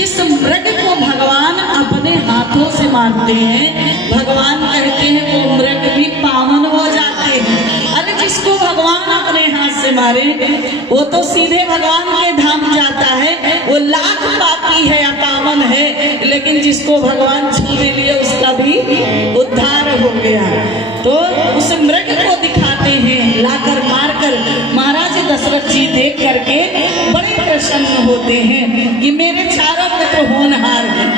जिस मृग को भगवान अपने हाथों से मारते हैं, भगवान कहते हैं वो मृग भी पावन हो जाते हैं। अरे जिसको भगवान अपने हाथ से मारे वो तो सीधे भगवान के धाम जाता है, वो लाख पापी है या पावन है, लेकिन जिसको भगवान छूने लिए उसका भी उद्धार हो गया। तो उस मृग को दिखाते हैं लाकर मारकर। महाराज दशरथ जी देख करके बड़े प्रसन्न होते हैं कि मेरे चारों पुत्र होनहार हैं,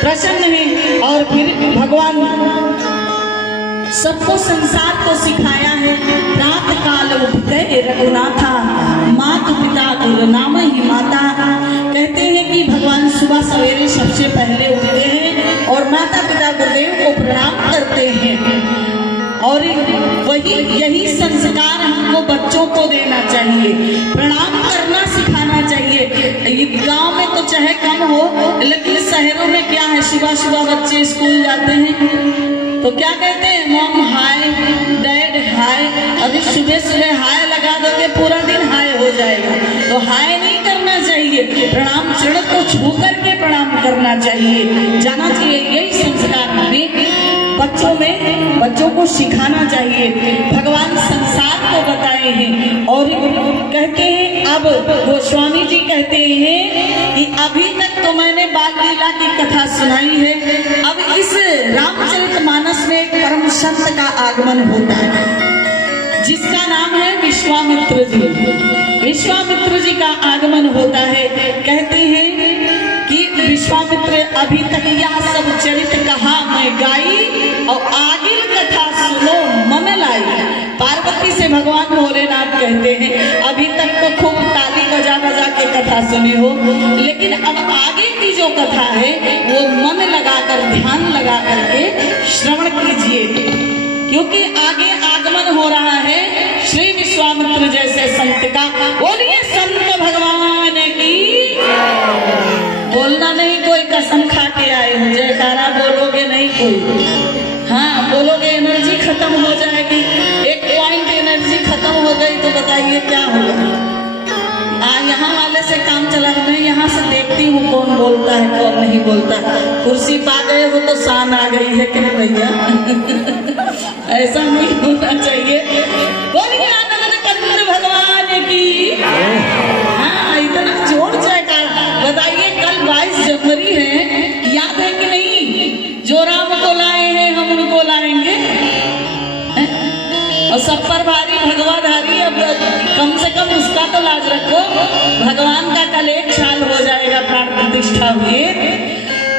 प्रसन्न हैं। और फिर भगवान सबको संसार को सिखाया है। रात काल उठ गए रघुनाथा, मातु पिता गुरु नाम ही माता। कहते हैं कि भगवान सुबह सवेरे सबसे पहले उठते हैं और माता पिता गुरुदेव को प्रणाम करते हैं। और यही संस्कार हमको बच्चों को देना चाहिए, प्रणाम करना सिखाना चाहिए। गांव में तो चाहे कम हो, लेकिन शहरों में क्या है, सुबह सुबह बच्चे स्कूल जाते हैं तो क्या कहते हैं, मॉम हाय, डैड हाय। अभी सुबह सुबह हाय लगा दोगे पूरा दिन हाय हो जाएगा, तो हाय नहीं करना चाहिए, प्रणाम चरण को छू करके प्रणाम करना चाहिए, जाना चाहिए। यही संस्कार हमें बच्चों को सिखाना चाहिए। भगवान संसार को बताए हैं। और कहते हैं, अब गोस्वामी जी कहते हैं कि अभी तक तो मैंने बाल लीला की कथा सुनाई है, अब इस रामचरितमानस में एक परम संत का आगमन होता है जिसका नाम है विश्वामित्र जी। विश्वामित्र जी का आगमन होता है। कहते हैं कि विश्वामित्र अभी तक यह सब चरित कहा मैं गाई, और आगे कथा सुनो मन लाई। पार्वती से भगवान भोलेनाथ कहते हैं अभी तक तो खूब ताली बजा बजा के कथा सुने हो, लेकिन अब आगे की जो कथा है वो मन लगाकर, ध्यान लगा करके श्रवण कीजिए, क्योंकि आगे आगमन हो रहा है श्री विश्वामित्र जैसे संत का। बोलिए संत भगवान की। बोलना नहीं, कोई कसम खा के आए हो, जयकारा बोलोगे नहीं कोई, हाँ बोलोगे एनर्जी खत्म हो जाएगी। एक पॉइंट एनर्जी खत्म हो गई तो बताइए क्या होगा। यहाँ वाले से काम चला, मैं यहाँ से देखती हूँ कौन बोलता है कौन नहीं बोलता। कुर्सी पा गए हो तो शान आ गई है कि भैया ऐसा नहीं होना चाहिए। बोलिए आनंद कंद भगवान की। हाँ इतना जोर जाएगा। बताइए कल 22 जनवरी है, याद है कि नहीं? जो राम को लाए हैं हम उनको लाएंगे, और सब पर भारी भगवाधारी। अब कम से कम उसका तो लाज रखो। भगवान का कल 1 साल हो जाएगा प्राण प्रतिष्ठा हुए,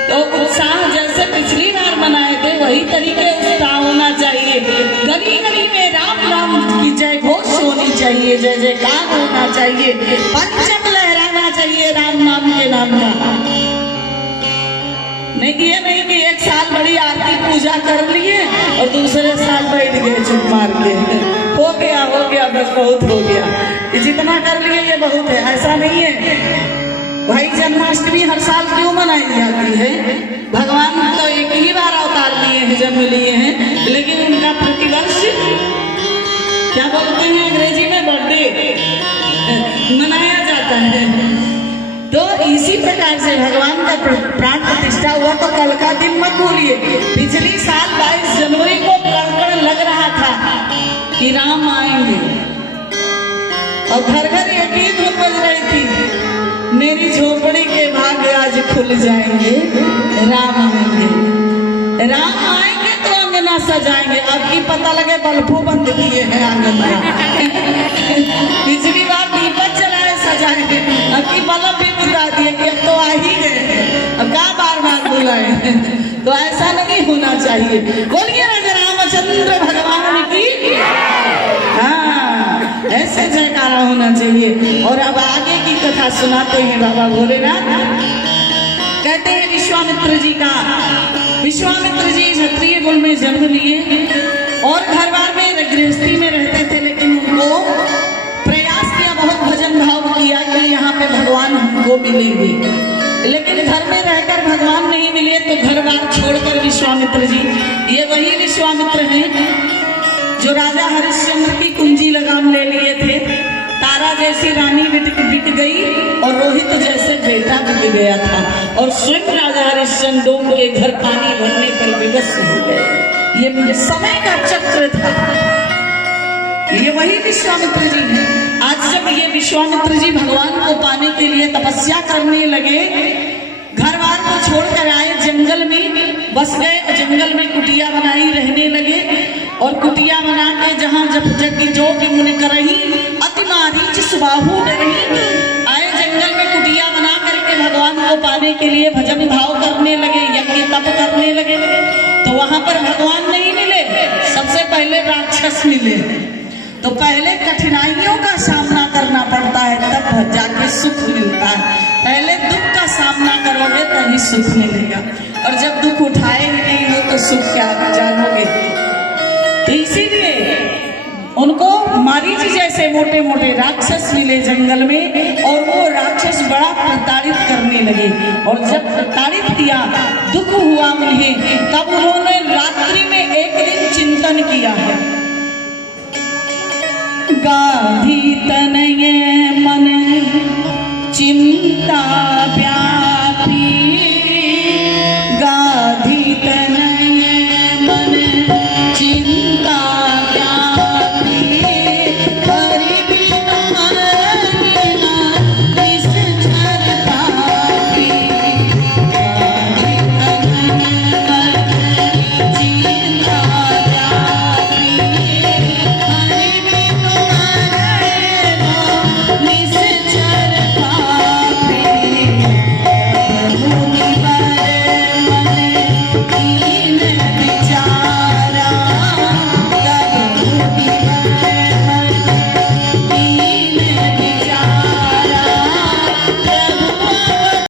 तो उत्साह जैसे पिछली बार मनाए थे वही तरीके उत्साह होना चाहिए। गली गली में राम नाम की जय घोष होनी चाहिए, जय जयकार होना चाहिए, पंचम लहराना चाहिए राम नाम के नाम का। नहीं ये नहीं कि 1 साल बड़ी आरती पूजा कर लिए और दूसरे साल बैठ गए चुप मार के, हो गया बस बहुत हो गया, जितना कर लिए ये बहुत है, ऐसा नहीं है भाई। जन्माष्टमी हर साल क्यों मनाई जाती है? भगवान तो एक ही बार अवतार लिए हैं, जन्म लिए हैं, लेकिन उनका प्रतिवर्ष क्या बोलते हैं अंग्रेजी में बर्थडे मनाया जाता है। तो इसी प्रकार से भगवान का प्राण प्रतिष्ठा हुआ, तो कल का दिन मत भूलिए। पिछली साल 22 जनवरी को कड़कड़ लग रहा था कि राम आएंगे, और घर घर एक ही धुन बज रही थी, मेरी झोपड़ी के भाग आज खुल जाएंगे, राम आएंगे। राम आएंगे तो अंगना सजाएंगे। अब की पता लगे बल्बों बंद किए हैं आंगन में पिछली बार दीपक जलाए सजाएंगे, अब की बल्ब भी बुझा दिए कि अब तो आ ही गए, अब क्या बार बार बुलाए। तो ऐसा नहीं होना चाहिए। बोलिए राजा रामचंद्र भगवान की। हाँ ऐसे जयकारा होना चाहिए। और अब आगे की कथा सुनाते हैं बाबा भोलेनाथ। कहते हैं विश्वामित्र जी का, विश्वामित्र जी क्षत्रिय कुल में जन्म लिए और घर बार में गृहस्थी में रहते थे, लेकिन उनको प्रयास किया, बहुत भजन भाव किया कि यहाँ पे भगवान हमको मिलेंगे, लेकिन घर में रहकर भगवान नहीं मिले तो घर बार छोड़कर विश्वामित्र जी, ये वही विश्वामित्र हैं जो राजा हरिश्चंद्र की कुंजी लगाम ले लिए थे तारा जैसी रानी बिक गई और रोहित जैसे बेटा बिक गया था, और स्वयं राजा हरिश्चंद्र डोम के घर पानी भरने पर विवश हो गए। ये समय का चक्र था। ये वही विश्वामित्र जी हैं। आज जब ये विश्वामित्र जी भगवान को पाने के लिए तपस्या करने लगे, घर बार को छोड़कर आए, जंगल में बस गए, जंगल में कुटिया बनाई रहने लगे, और कुटिया बना के जहाँ जब जग जोग मुनि करही अति मारीच सुबाहु डरही, आए जंगल में कुटिया बना करके भगवान को पाने के लिए भजन भाव करने लगे, यज्ञ तप करने लगे। तो वहां पर भगवान नहीं मिले, सबसे पहले राक्षस मिले। तो पहले कठिनाइयों का सामना करना पड़ता है, तब जाके सुख मिलता है। पहले दुख का सामना करोगे तभी सुख मिलेगा, और जब दुख उठाए ही नहीं हो तो सुख क्या जानोगे। तो इसीलिए उनको मारीच जैसे मोटे मोटे राक्षस मिले जंगल में, और वो राक्षस बड़ा प्रताड़ित करने लगे। और जब प्रताड़ित किया, दुख हुआ उन्हें, तब उन्होंने रात्रि में एक दिन चिंतन किया है। गाधी तनये मन चिंता व्यापी,